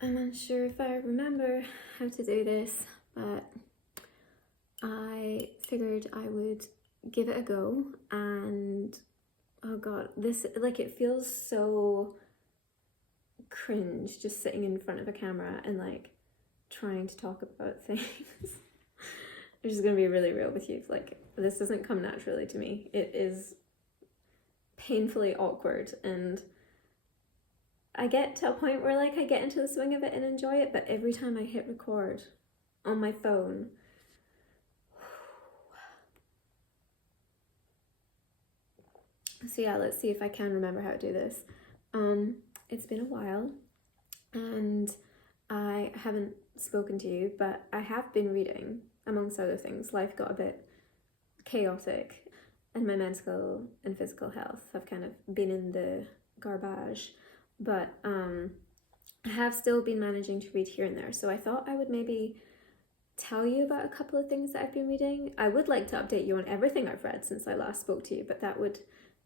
I'm unsure if I remember how to do this, but I figured I would give it a go. And oh god, this, like, it feels so cringe just sitting in front of a camera and like trying to talk about things. I'm just gonna be really real with you. Like, this doesn't come naturally to me. It is painfully awkward, and I get to a point where like I get into the swing of it and enjoy it, but every time I hit record on my phone, so yeah, let's see if I can remember how to do this. It's been a while and I haven't spoken to you, but I have been reading, amongst other things. Life got a bit chaotic and my mental and physical health have kind of been in the garbage, but I have still been managing to read here and there. So I thought I would maybe tell you about a couple of things that I've been reading. I would like to update you on everything I've read since I last spoke to you, but that would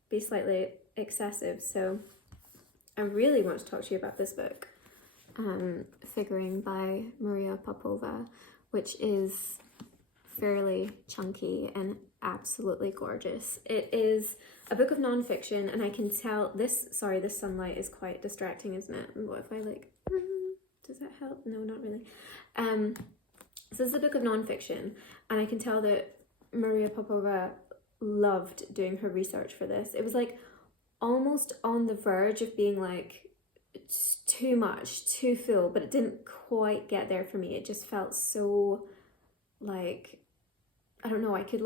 be slightly excessive. So I really want to talk to you about this book, Figuring by Maria Popova, which is fairly chunky and absolutely gorgeous. It is a book of non-fiction, and I can tell this sunlight is quite distracting, isn't it? What if I like, does that help? No, not really. So this is a book of non-fiction, and I can tell that Maria Popova loved doing her research for this. It was like almost on the verge of being like too much, too full, but it didn't quite get there for me. It just felt so like, I don't know, I could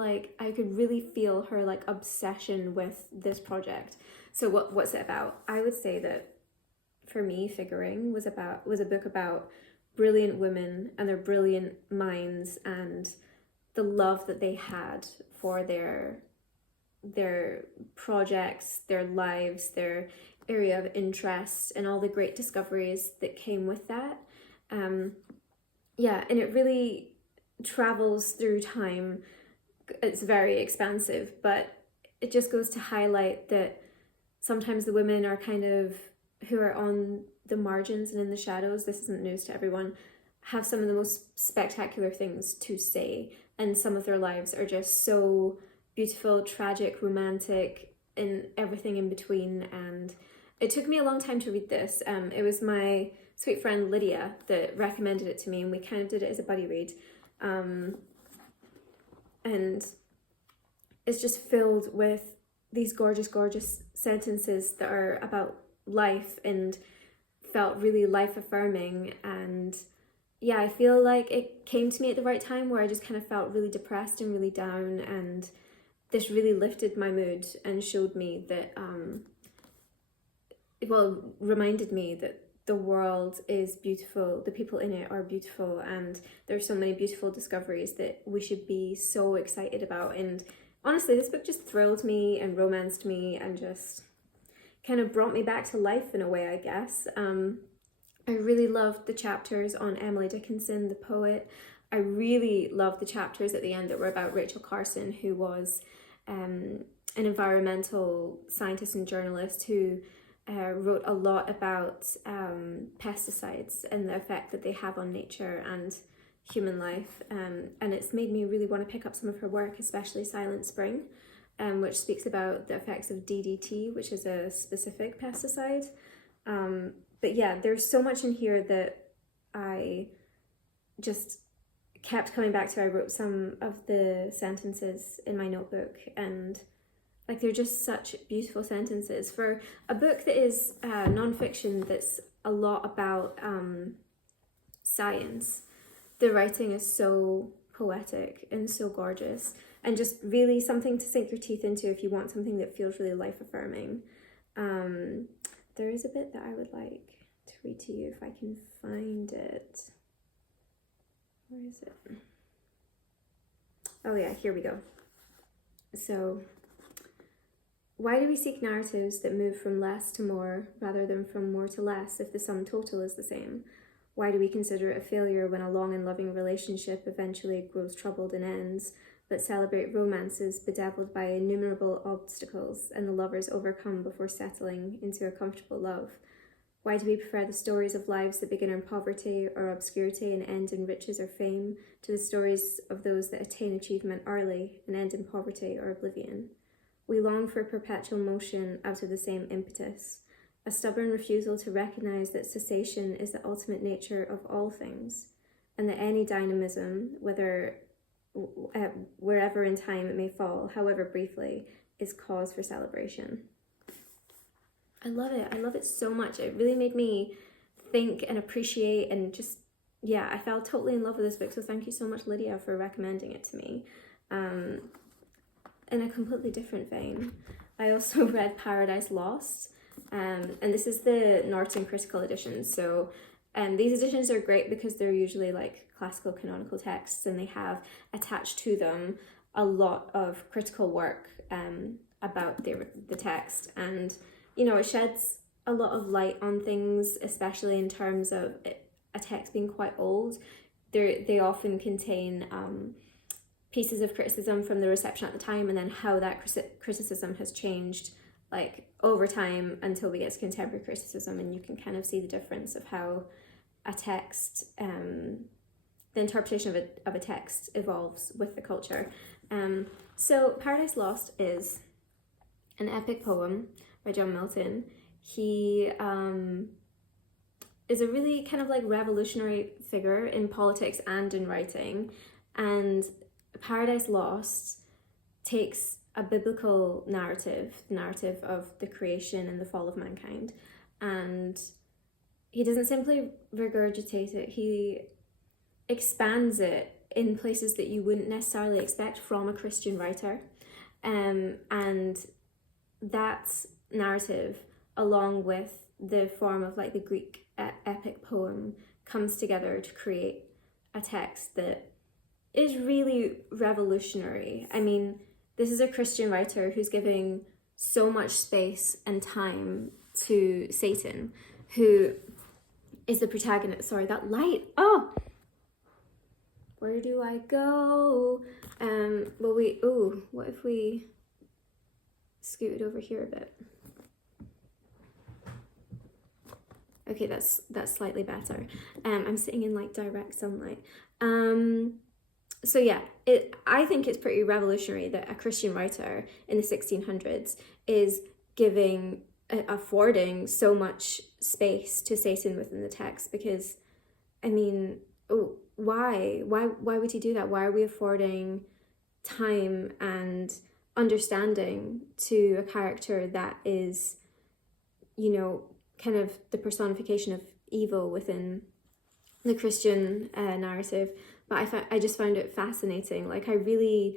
really feel her like obsession with this project. So what's it about? I would say that for me, Figuring was a book about brilliant women and their brilliant minds and the love that they had for their projects, their lives, their area of interest, and all the great discoveries that came with that. Yeah, and it really travels through time. It's very expansive, but it just goes to highlight that sometimes the women are kind of, who are on the margins and in the shadows, this isn't news to everyone, have some of the most spectacular things to say, and some of their lives are just so beautiful, tragic, romantic, and everything in between. And it took me a long time to read this. It was my sweet friend Lydia that recommended it to me, and we kind of did it as a buddy read. And it's just filled with these gorgeous, gorgeous sentences that are about life and felt really life affirming. And yeah, I feel like it came to me at the right time where I just kind of felt really depressed and really down, and this really lifted my mood and showed me that, reminded me that the world is beautiful, the people in it are beautiful, and there's so many beautiful discoveries that we should be so excited about. And honestly, this book just thrilled me and romanced me and just kind of brought me back to life in a way, I guess. I really loved the chapters on Emily Dickinson, the poet. I really loved the chapters at the end that were about Rachel Carson, who was an environmental scientist and journalist who wrote a lot about pesticides and the effect that they have on nature and human life. And it's made me really want to pick up some of her work, especially Silent Spring, which speaks about the effects of DDT, which is a specific pesticide. But yeah, there's so much in here that I just kept coming back to. I wrote some of the sentences in my notebook, and like, they're just such beautiful sentences for a book that is non-fiction, that's a lot about science. The writing is so poetic and so gorgeous, and just really something to sink your teeth into if you want something that feels really life-affirming. There is a bit that I would like to read to you if I can find it. Where is it? Oh yeah, here we go. So, why do we seek narratives that move from less to more rather than from more to less if the sum total is the same? Why do we consider it a failure when a long and loving relationship eventually grows troubled and ends, but celebrate romances bedeviled by innumerable obstacles and the lovers overcome before settling into a comfortable love? Why do we prefer the stories of lives that begin in poverty or obscurity and end in riches or fame to the stories of those that attain achievement early and end in poverty or oblivion? We long for perpetual motion out of the same impetus, a stubborn refusal to recognize that cessation is the ultimate nature of all things, and that any dynamism, wherever in time it may fall, however briefly, is cause for celebration. I love it. I love it so much. It really made me think and appreciate and just, yeah, I fell totally in love with this book. So thank you so much, Lydia, for recommending it to me. In a completely different vein, I also read Paradise Lost, and this is the Norton Critical Edition. So these editions are great because they're usually like classical canonical texts, and they have attached to them a lot of critical work about the text, and you know, it sheds a lot of light on things, especially in terms of a text being quite old. They often contain pieces of criticism from the reception at the time, and then how that criticism has changed like over time until we get to contemporary criticism, and you can kind of see the difference of how a text, the interpretation of a text evolves with the culture. So Paradise Lost is an epic poem by John Milton. He is a really kind of like revolutionary figure in politics and in writing, and Paradise Lost takes a biblical narrative, the narrative of the creation and the fall of mankind, and he doesn't simply regurgitate it, he expands it in places that you wouldn't necessarily expect from a Christian writer. And that narrative, along with the form of like the Greek epic poem, comes together to create a text that is really revolutionary. I mean, this is a Christian writer who's giving so much space and time to Satan, who is the protagonist. Sorry, that light. Oh, where do I go? What if we scooted over here a bit? Okay, that's slightly better. I'm sitting in like direct sunlight. So yeah, I think it's pretty revolutionary that a Christian writer in the 1600s is affording so much space to Satan within the text, because, I mean, why would he do that? Why are we affording time and understanding to a character that is, you know, kind of the personification of evil within the Christian narrative? But I just found it fascinating. Like I really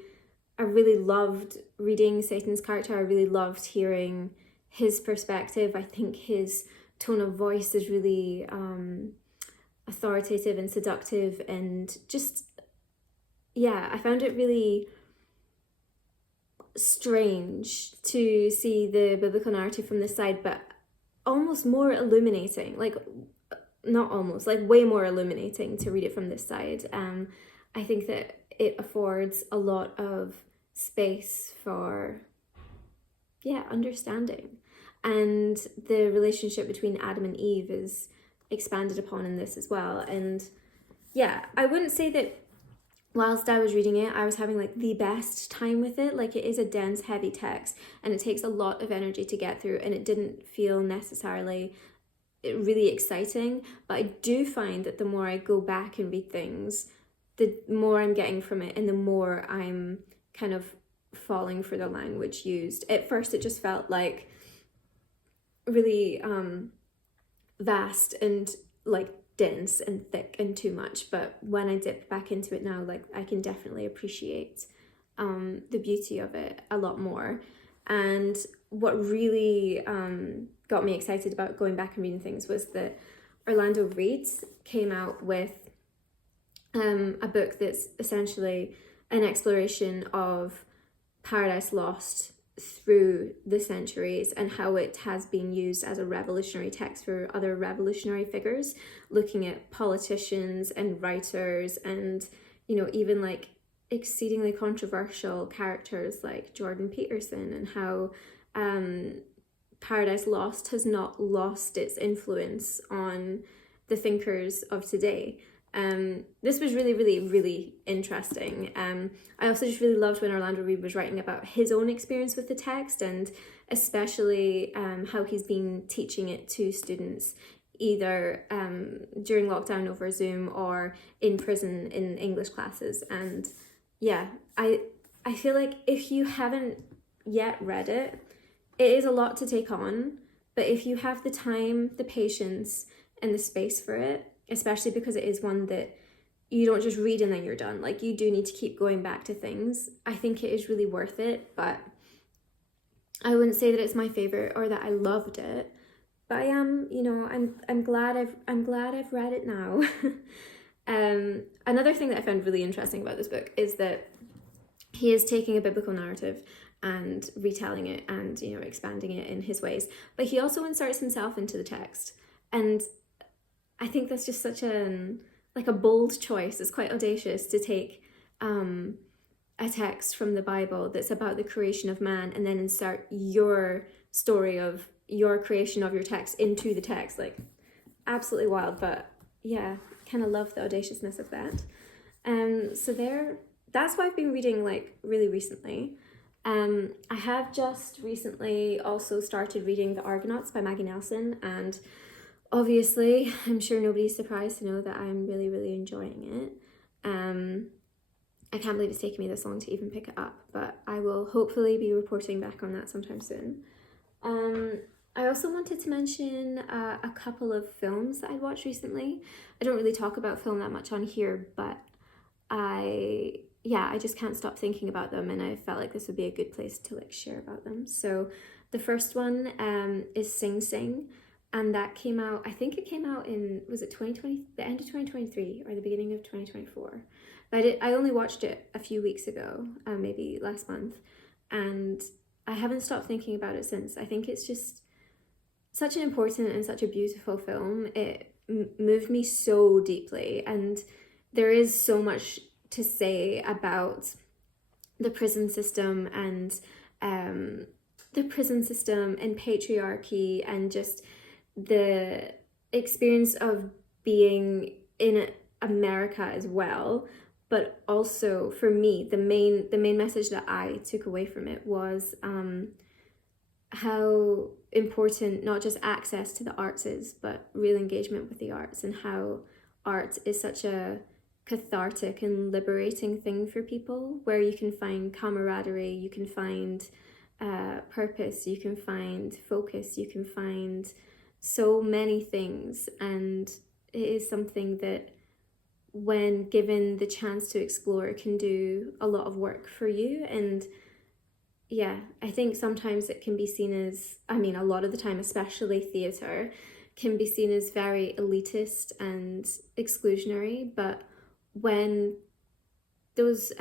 loved reading Satan's character. I really loved hearing his perspective. I think his tone of voice is really authoritative and seductive, and just, yeah, I found it really strange to see the biblical narrative from this side, but almost more illuminating, like not almost, like way more illuminating to read it from this side. I think that it affords a lot of space for, yeah, understanding. And the relationship between Adam and Eve is expanded upon in this as well. And yeah, I wouldn't say that whilst I was reading it, I was having like the best time with it. Like it is a dense, heavy text, and it takes a lot of energy to get through, and it didn't feel necessarily really exciting. But I do find that the more I go back and read things, the more I'm getting from it, and the more I'm kind of falling for the language used. At first it just felt like really vast and like dense and thick and too much, but when I dip back into it now, like I can definitely appreciate the beauty of it a lot more. And what really got me excited about going back and reading things was that Orlando Reade came out with a book that's essentially an exploration of Paradise Lost through the centuries and how it has been used as a revolutionary text for other revolutionary figures, looking at politicians and writers and, you know, even like exceedingly controversial characters like Jordan Peterson, and how Paradise Lost has not lost its influence on the thinkers of today. This was really, really, really interesting. I also just really loved when Orlando Reade was writing about his own experience with the text, and especially how he's been teaching it to students either during lockdown over Zoom or in prison in English classes. And yeah, I feel like if you haven't yet read it, it is a lot to take on, but if you have the time, the patience, and the space for it, especially because it is one that you don't just read and then you're done, like you do need to keep going back to things, I think it is really worth it. But I wouldn't say that it's my favorite or that I loved it, but I am, you know, I'm glad I've read it now. Another thing that I found really interesting about this book is that he is taking a biblical narrative and retelling it and, you know, expanding it in his ways, but he also inserts himself into the text. And I think that's just such a bold choice. It's quite audacious to take a text from the Bible that's about the creation of man and then insert your story of your creation of your text into the text. Like, absolutely wild, but yeah, kind of love the audaciousness of that. That's what I've been reading like really recently. I have just recently also started reading The Argonauts by Maggie Nelson, and obviously I'm sure nobody's surprised to know that I'm really, really enjoying it. I can't believe it's taken me this long to even pick it up, but I will hopefully be reporting back on that sometime soon. I also wanted to mention a couple of films that I watched recently. I don't really talk about film that much on here, but I just can't stop thinking about them, and I felt like this would be a good place to like share about them. So the first one is Sing Sing, and that came out, I think it came out in, was it 2020, the end of 2023 or the beginning of 2024? But I only watched it a few weeks ago, maybe last month, and I haven't stopped thinking about it since. I think it's just such an important and such a beautiful film. It moved me so deeply, and there is so much to say about the prison system and patriarchy and just the experience of being in America as well. But also for me, the main message that I took away from it was how important not just access to the arts is, but real engagement with the arts, and how art is such a cathartic and liberating thing for people, where you can find camaraderie, you can find purpose, you can find focus, you can find so many things. And it is something that, when given the chance to explore, can do a lot of work for you. And yeah, I think sometimes it can be seen as, a lot of the time, especially theatre, can be seen as very elitist and exclusionary. But when those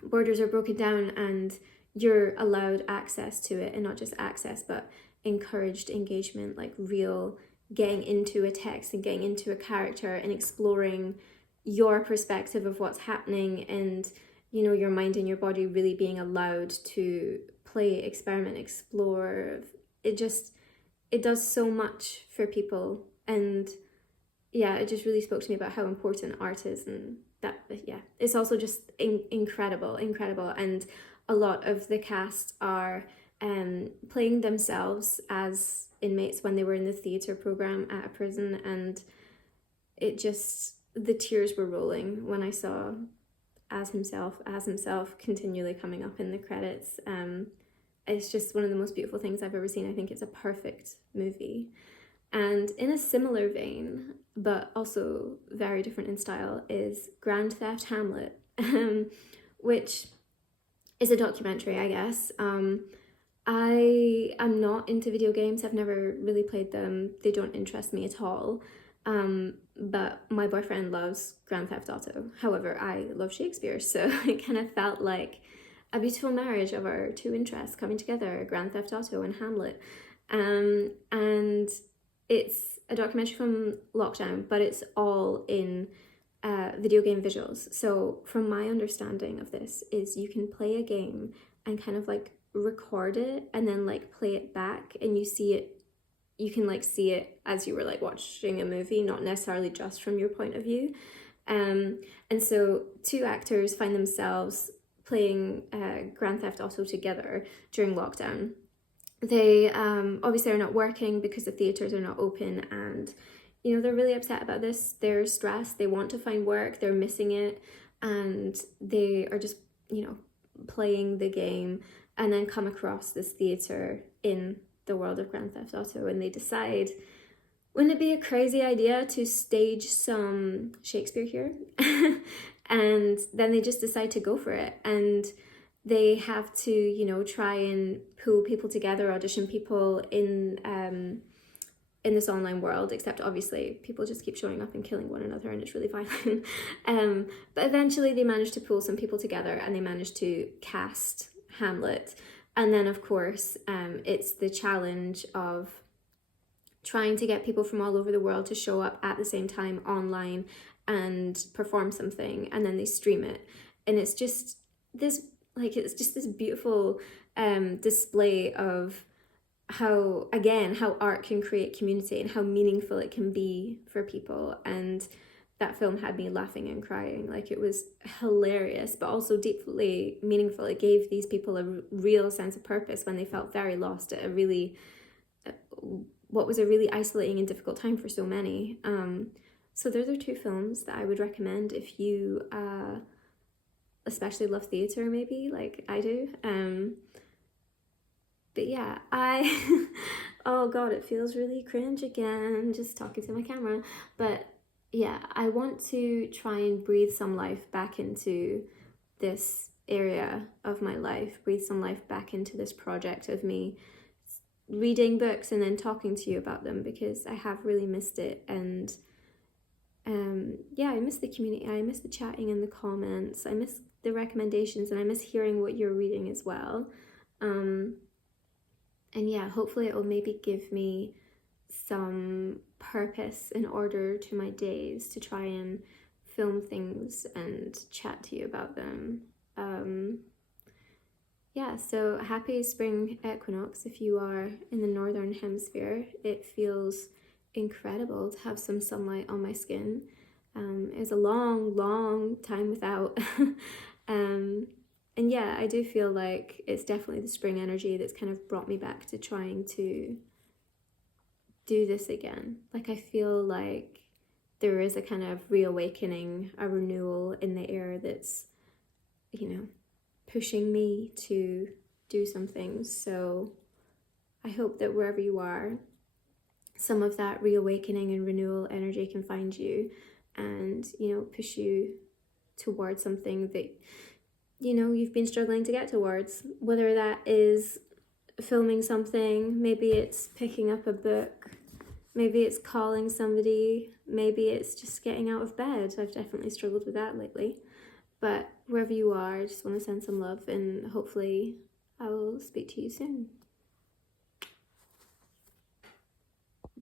borders are broken down and you're allowed access to it, and not just access, but encouraged engagement, like real getting into a text and getting into a character and exploring your perspective of what's happening, and, you know, your mind and your body really being allowed to play, experiment, explore, it does so much for people. And yeah, it just really spoke to me about how important art is, and that, yeah, it's also just incredible. And a lot of the cast are playing themselves as inmates when they were in the theatre program at a prison, and the tears were rolling when I saw as himself continually coming up in the credits. It's just one of the most beautiful things I've ever seen. I think it's a perfect movie. And in a similar vein, but also very different in style, is Grand Theft Hamlet, which is a documentary, I guess. I am not into video games. I've never really played them. They don't interest me at all. But my boyfriend loves Grand Theft Auto. However, I love Shakespeare, so it kind of felt like a beautiful marriage of our two interests coming together, Grand Theft Auto and Hamlet. And it's a documentary from lockdown, but it's all in video game visuals. So from my understanding of this is, you can play a game and kind of like record it and then like play it back, and you can like see it as you were like watching a movie, not necessarily just from your point of view. And so two actors find themselves playing Grand Theft Auto together during lockdown. They obviously are not working because the theaters are not open, and you know, they're really upset about this. They're stressed, they want to find work, they're missing it, and they are just, you know, playing the game, and then come across this theater in the world of Grand Theft Auto, and they decide, wouldn't it be a crazy idea to stage some Shakespeare here? And then they just decide to go for it, and they have to, you know, try and pull people together, audition people in this online world, except obviously people just keep showing up and killing one another, and it's really violent. But eventually they manage to pull some people together, and they manage to cast Hamlet. And then of course it's the challenge of trying to get people from all over the world to show up at the same time online and perform something, and then they stream it. And it's just this, like, it's just this beautiful display of how art can create community and how meaningful it can be for people. And that film had me laughing and crying. Like, it was hilarious, but also deeply meaningful. It gave these people a real sense of purpose when they felt very lost at a really, what was a really isolating and difficult time for so many. So those are two films that I would recommend if you especially love theatre, maybe, like I do. But yeah, oh god, it feels really cringe again, just talking to my camera. But yeah, I want to try and breathe some life back into this area of my life, breathe some life back into this project of me reading books and then talking to you about them, because I have really missed it. And yeah, I miss the community, I miss the chatting in the comments, I miss the recommendations, and I miss hearing what you're reading as well. And yeah, hopefully it will maybe give me some purpose and order to my days to try and film things and chat to you about them. Yeah, so happy spring equinox if you are in the northern hemisphere. It feels incredible to have some sunlight on my skin. It was a long time without. And yeah, I do feel like it's definitely the spring energy that's kind of brought me back to trying to do this again. Like, I feel like there is a kind of reawakening, a renewal in the air that's, you know, pushing me to do some things. So I hope that wherever you are, some of that reawakening and renewal energy can find you and, you know, push you towards something that, you know, you've been struggling to get towards. Whether that is filming something, maybe it's picking up a book, maybe it's calling somebody, maybe it's just getting out of bed. I've definitely struggled with that lately. But wherever you are, I just want to send some love, and hopefully I will speak to you soon.